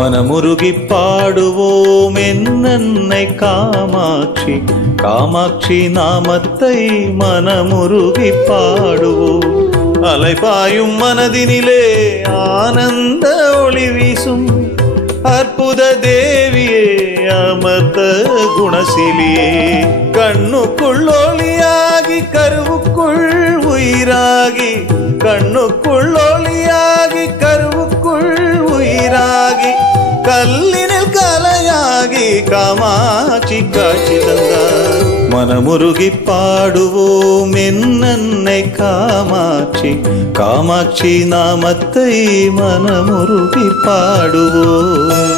மனமுருகி பாடுவோம் என்னன்னை காமாட்சி, காமாட்சி நாமத்தை மனமுருகி பாடுவோம். அலைபாயும் மனதினிலே ஆனந்த ஒளி வீசும் அற்புத தேவியே, அமர்த்த குணசிலியே, கண்ணுக்குள் ஒளியாகி கருவுக்குள் உயிராகி, கண்ணுக்குள் ஒளியாகி கருவுக்குள் உயிராகி, கல்லினில் கலையாகி காமாட்சி காட்சி தந்தார். மனமுருகி பாடுவோம் என்னன்னை காமாட்சி, காமாட்சி நாமத்தை மனமுருகி பாடுவோம்.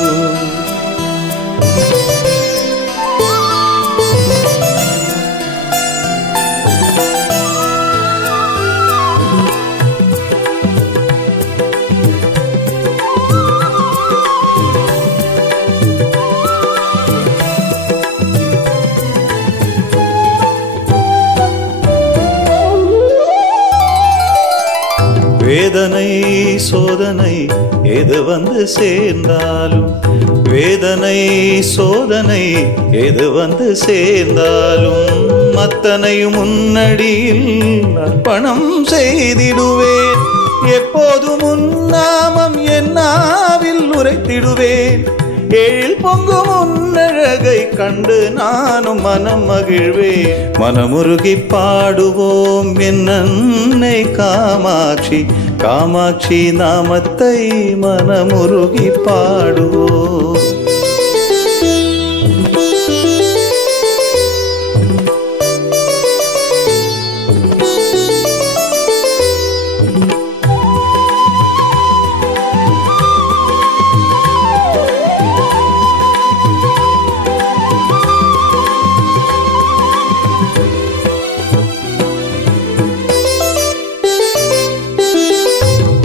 வேதனை சோதனை எது வந்து சேர்ந்தாலும், வேதனை சோதனை எது வந்து சேர்ந்தாலும், அத்தனையும் முன்னடியில் அர்ப்பணம் செய்திடுவேன். எப்போதும் உன்னாமம் என் நாவில் உரைத்திடுவேன். எழில் பொங்கும் உன்னழகை கண்டு நானும் மனம் மகிழ்வேன். மனமுருகி பாடுவோம் என்னன்னை காமாட்சி, காமாட்சி நாமத்தை மனமுருகி பாடுவோம்.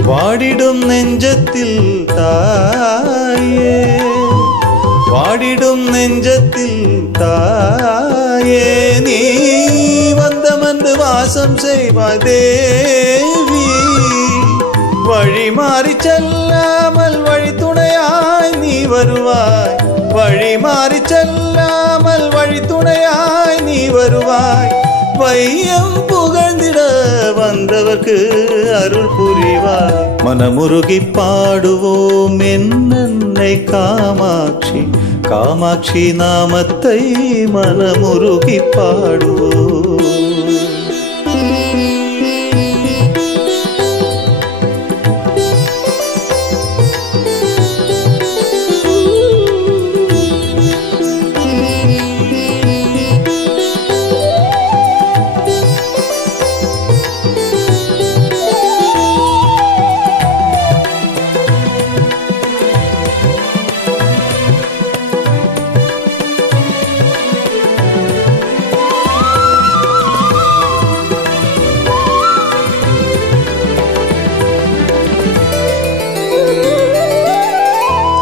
வாடிடும் நெஞ்சத்தில் தாயே, வாடிடும் நெஞ்சத்தில் தாயே, நீ வந்தமன்று வாசம் செய்வாய் தேவி. வழி மாறி செல்லாமல் வழி துணையாய் நீ வருவாய், வழி மாறி செல்லாமல் வழி துணையாய் நீ வருவாய். வையம் புகழ்ந்திட வந்தவர்க்கு அருள் புரிவாய். மனமுருகி பாடுவோம் என்னன்னை காமாட்சி, காமாட்சி நாமத்தை மனமுருகி பாடுவோம்.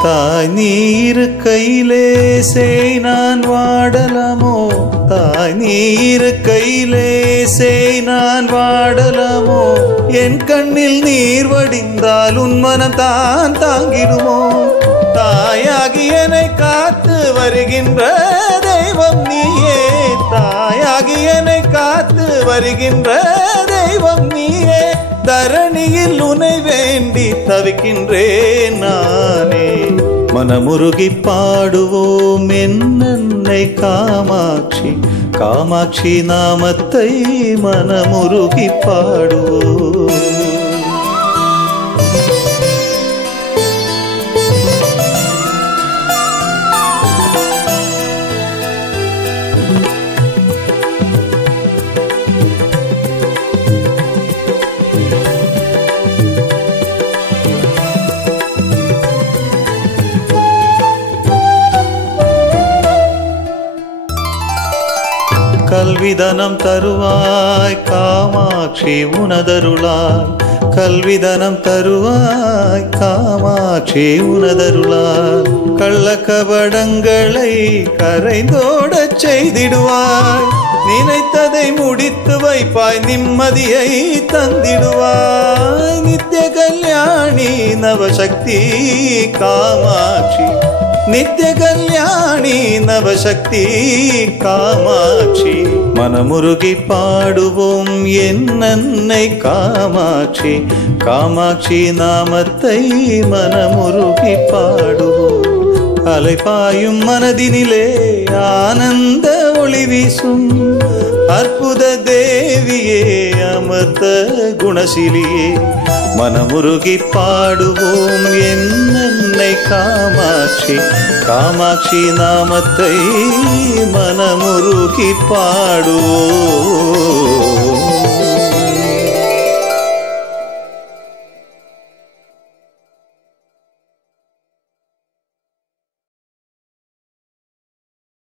தாய் நீர் கையிலே செய் நான் வாடலாமோ, தாய் நீர் கையிலே செய் நான் வாடலாமோ, என் கண்ணில் நீர் வடிந்தால் உன் மனம் தான் தாங்கிடுமோ. தாயாகி என்னை காத்து வருகின்ற தெய்வம் நீயே, தாயாகி என்னை காத்து வருகின்ற தெய்வம் நீயே. தரணியில் உன்னை வேண்டி தவிக்கின்றேன் நானே. மனமுருகி பாடுவோம் என்னன்னை காமாட்சி, காமாட்சி நாமத்தை மனமுருகி பாடுவோம். கல்விதனம் தருவாய் காமாட்சி உனதருளாய், கல்விதனம் தருவாய் காமாட்சி உனதருளாய். கள்ளக்கபடங்களை கரைந்தோடச் செய்திடுவாய், நினைத்ததை முடித்து வைப்பாய், நிம்மதியை தந்திடுவாய். நித்திய கல்யாணி நவசக்தி காமாட்சி, நித்திய கல்யாணி நவசக்தி காமாட்சி. மனமுருகி பாடுவோம் என் அன்னை காமாட்சி, காமாட்சி நாமத்தை மனமுருகி பாடுவோம். அலைபாயும் மனதினிலே ஆனந்த ஒளி வீசும் அற்புத தேவியே, அமர்த்த குணசிலியே. மனமுருகி பாடுவோம் என் அன்னை காமாட்சி, காமாட்சி நாமத்தை மனமுருகி பாடுவோம்.